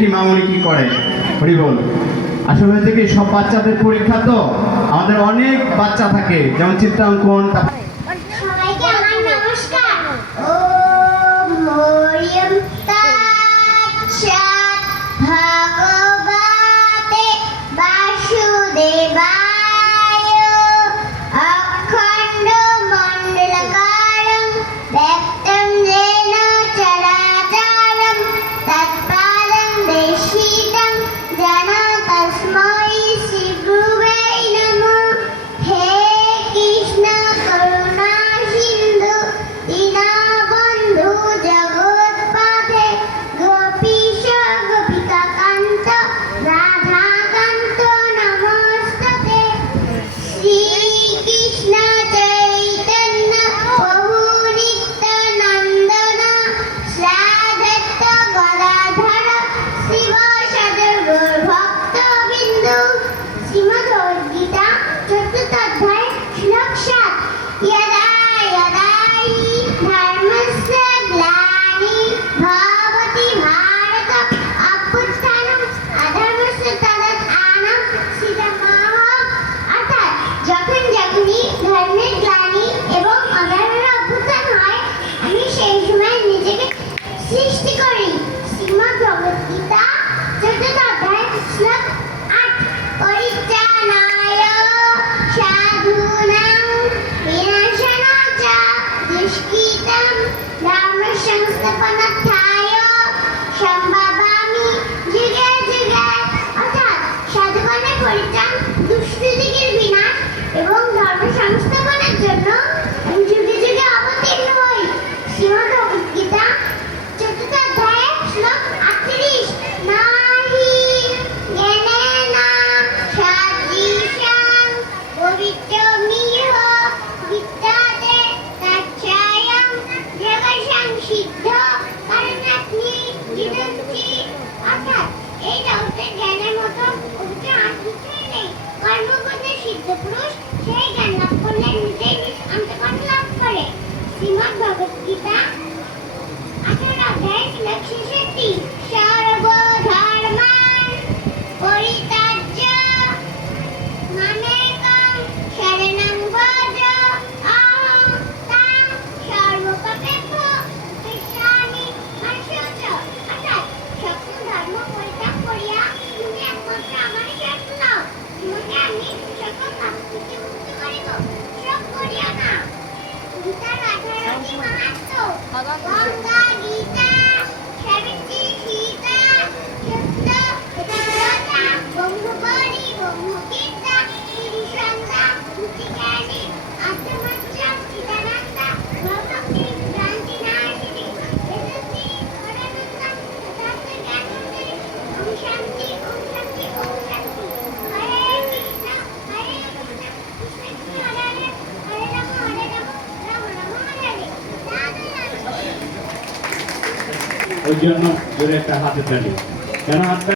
কি মামুনি কি করে হরি বল। আসলে হয়েছে কি সব বাচ্চাদের পরীক্ষা তো আমাদের অনেক বাচ্চা থাকে যেমন চিত্রাঙ্কন। সবাইকে আমার নমস্কার। ওম মরিয়ম তাচ্ছাৎ ভগবতে বাসুদেবায় অখণ্ড মণ্ডলকারং ব্যক্তং যেন চরাচরং তৎপাদং দেশিতং জন তস্मै শ্রী গুরুবে নমঃ। হে কৃষ্ণ করুণা সিন্ধু দীনবন্ধু জগৎপথে গোপীশ গোপিকা কান্ত রাধাকান্ত নমস্তুতে। শ্রীকৃষ্ণ চৈতন্য প্রভু নিত্যানন্দ শ্রীঅদ্বৈত গদাধর শিবসাদি গৌরভক্তবৃন্দ। শ্রীমদ্ভগবদ্গীতা চতুর্থ অধ্যায় শ্লোক 7। यदा यदा हि धर्मस्य ग्लानिर्भवति भारत अभ्युत्थानम् अधर्मस्य तदात्मानं सृजाम्यहम्। অর্থাৎ যখন যখনই ধর্মের গ্লানি এবং অধর্মের অভ্যুত্থান হয় আমি সেই সময় নিজেকে সৃষ্টি করি। শ্রীমদ্ভগবদ্গীতা চতুর্থ অধ্যায় শ্লোক 8। পরিত্রাণায় সাধূনাং বিনাশায় চ দুষ্কৃতাং ধর্ম সংস্থাপনার্থায় সম্ভাবামি যুগে যুগে। অর্থাৎ সাধুগণের পরিত্রাণ, দুষ্কৃতিকের বিনাশ এবং ধর্ম সংস্থাপনের জন্য আমি যুগে যুগে অবতীর্ণ হই। শ্রীমদ্ভগবদ্গীতা চতুর্থ অধ্যায় শ্লোক 38। নাহি জ্ঞানেন সদৃশং পবিত্রমিহ বিদ্যতে তচ্ছায়ং জগৎসংসিদ্ধ কারণাগ্নি জিদন্তি। অর্থাৎ এই জগতের জ্ঞানের মতো পবিত্র আর কিছুই নেই। কর্মপথে সিদ্ধ পুরুষ সেই জ্ঞান লাভ করলে নিজেই অন্তর্গত লাভ করে। শ্রীমদ্ভগবদ্গীতা 18 অধ্যায় শ্লোক 66। সর্বধর্মান পরিত্যাজ্য মামেকং শরণং ব্রজ অহং ত্বাং সর্বপাপেভ্যো মুচ্যয়ামি মা শুচ। অর্থাৎ সকল ধর্ম পরিত্যাগ করিয়া তুমি একমাত্র আমারই শরণ নাও, তোমাকে আমি সকল পাপ থেকে মুক্ত করিব। শোক করিও না। গীতার 18টি মাহাত্ম্য। গঙ্গা গীতা সাবিত্রী সীতা সত্য সত্যতা ব্রহ্মবলী ব্রহ্মকীর্তা শ্রীসন্ধ্যা মুক্তিজ্ঞানী আত্মমজ্জম চিদানন্দ ভগবতী ক্রান্তিনাশিনী বেদন্তি পরানন্দম তথার্থজ্ঞানমন্ত্রী। ওম শান্তি ওম শান্তি ওম শান্তি। হরে কৃষ্ণ কৃষ্ণ কৃষ্ণ হরে হরে হরে রাম রাম রাম হরে হরে। রাধে রাধে। ওই জন্য জোরে একটা হাতে তালি কেন হাতটা